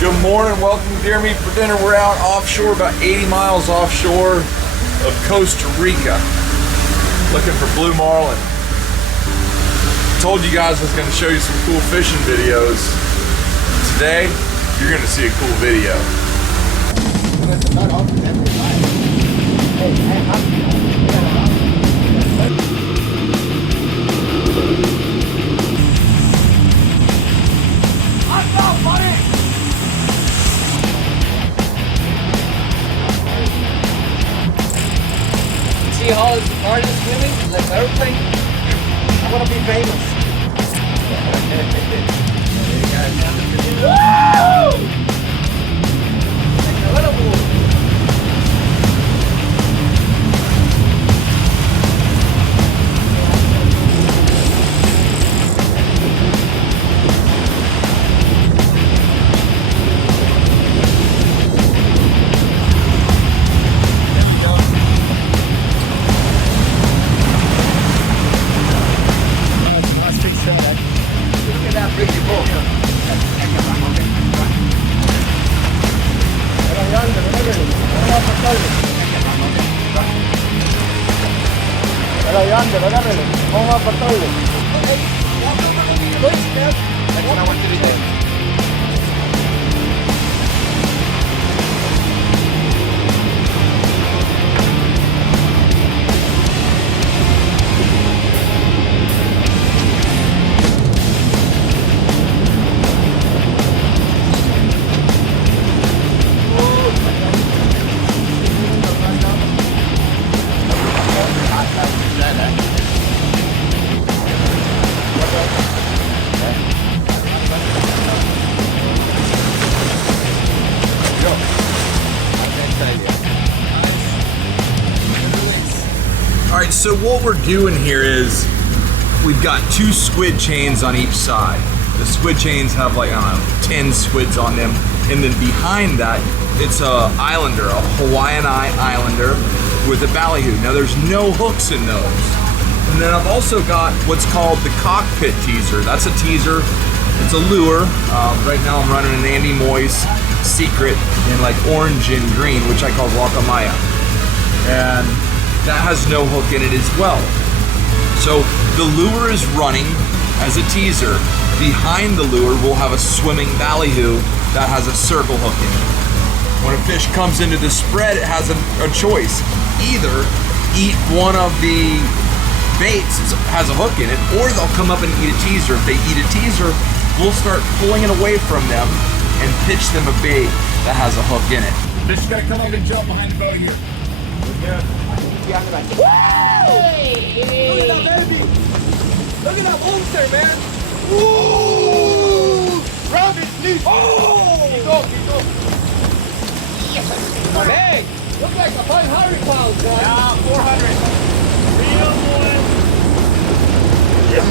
Good morning, welcome to Deer Meat for Dinner. We're out offshore, about 80 miles offshore of Costa Rica, looking for blue marlin. Told you guys I was going to show you some cool fishing videos. Today, you're going to see a cool video. See how it's hard is swimming, like airplane. I want to be famous. Alright, so what we're doing here is we've got 2 squid chains on each side. The squid chains have like, I don't know, 10 squids on them. And then behind that, it's a islander, a Hawaiian islander with a ballyhoo. Now there's no hooks in those. And then I've also got what's called the cockpit teaser. That's a teaser, it's a lure. Right now I'm running an Andy Moy's Secret in like orange and green, which I call Guacamaya. And that has no hook in it as well. So the lure is running as a teaser. Behind the lure, we'll have a swimming ballyhoo that has a circle hook in it. When a fish comes into the spread, it has a choice. Either eat one of the baits that has a hook in it, or they'll come up and eat a teaser. If they eat a teaser, we'll start pulling it away from them and pitch them a bait that has a hook in it. Fish is gonna come up and jump behind the boat here. Yeah. Woo! Hey! Look at that baby! Look at that monster, man! Woo! Rabbit, please! Oh! Keep going. Yes! Big! Look like a 500 pounds, man! Yeah, 400. Real boy! Yeah.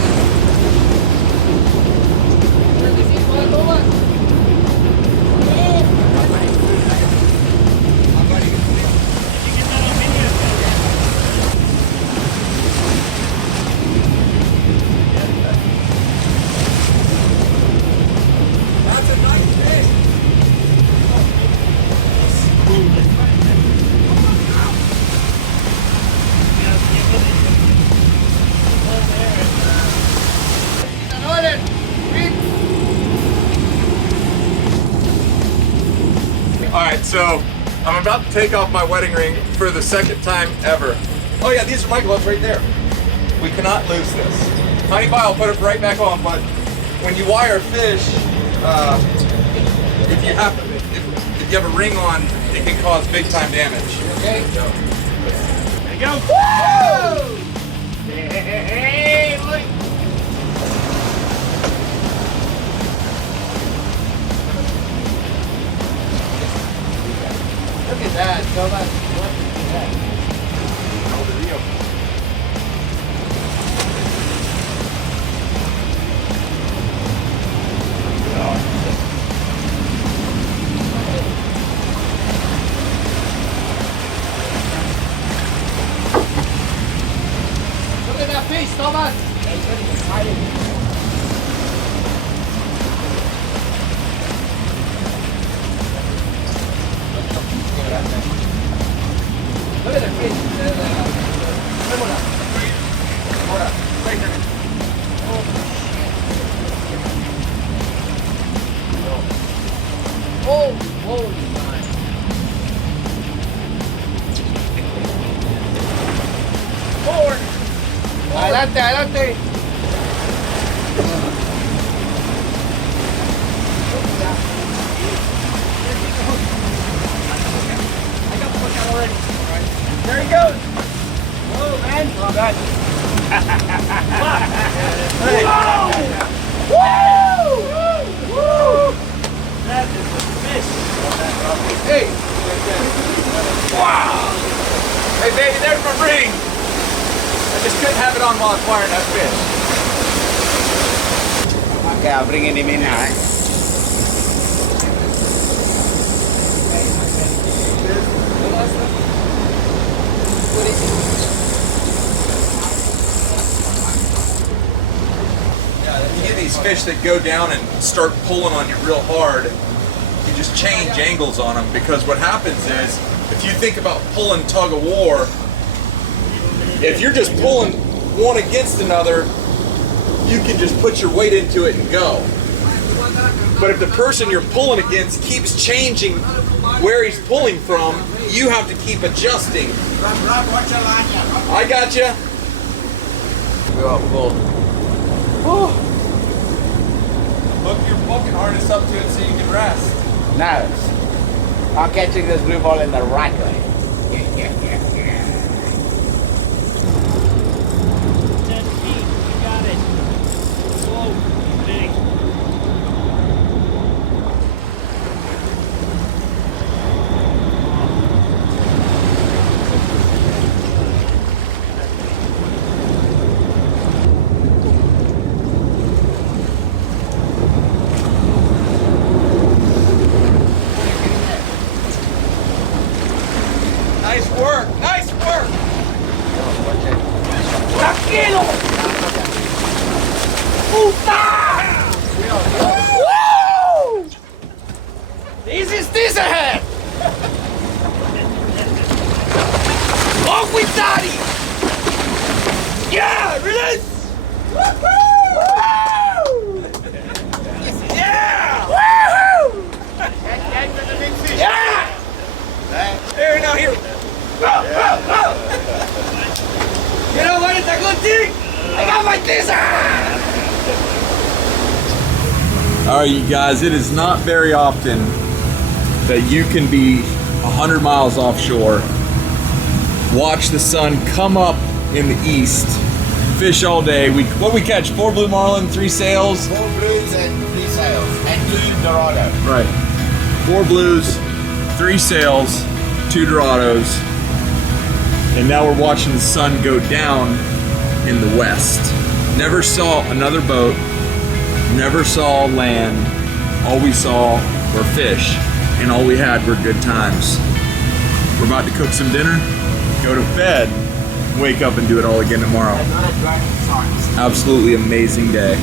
Alright, so I'm about to take off my wedding ring for the second time ever. Oh yeah, these are my gloves right there. We cannot lose this. Honey Pie will put it right back on, but when you wire fish, if you have a ring on, it can cause big time damage. Okay. So, there you go. Woo! Hey, look. Look at that, so much. Look at that. Look at that fish, Thomas. Oh, holy man. Forward. Adelante, adelante. I got the hook out already. There he goes. Whoa, man. Oh, God. Whoa! Woo! Woo! That is a fish. Hey! Wow! Hey, baby, there's my ring. I just couldn't have it on while acquiring that fish. Okay, I'll bring him in now. You get these fish that go down and start pulling on you real hard, you just change angles on them, because what happens is, if you think about pulling tug of war, if you're just pulling one against another, you can just put your weight into it and go. But if the person you're pulling against keeps changing where he's pulling from, you have to keep adjusting. I got you. Go full. Oh. Hook your bucket harness up to it so you can rest. No. I'm catching this blue ball in the right way. 10 feet. You got it. Whoa. Big. Nice work. Nice work. ¡Tranquilo! ¡Puta! ¡Woo! This is this ahead! Off with daddy! Yeah! Release! Woo! Yeah! Woo! Yeah! Here, now here. You know what? It's a good thing. I got my teaser. All right, you guys, it is not very often that you can be 100 miles offshore, watch the sun come up in the east, fish all day. What we catch? 4 blue marlin, 3 sails. 4 blues and 3 sails, and 2 Dorado. Right. 4 blues, 3 sails, 2 Dorados. And now we're watching the sun go down in the west. Never saw another boat, never saw land. All we saw were fish, and all we had were good times. We're about to cook some dinner, go to bed, wake up and do it all again tomorrow. Absolutely amazing day.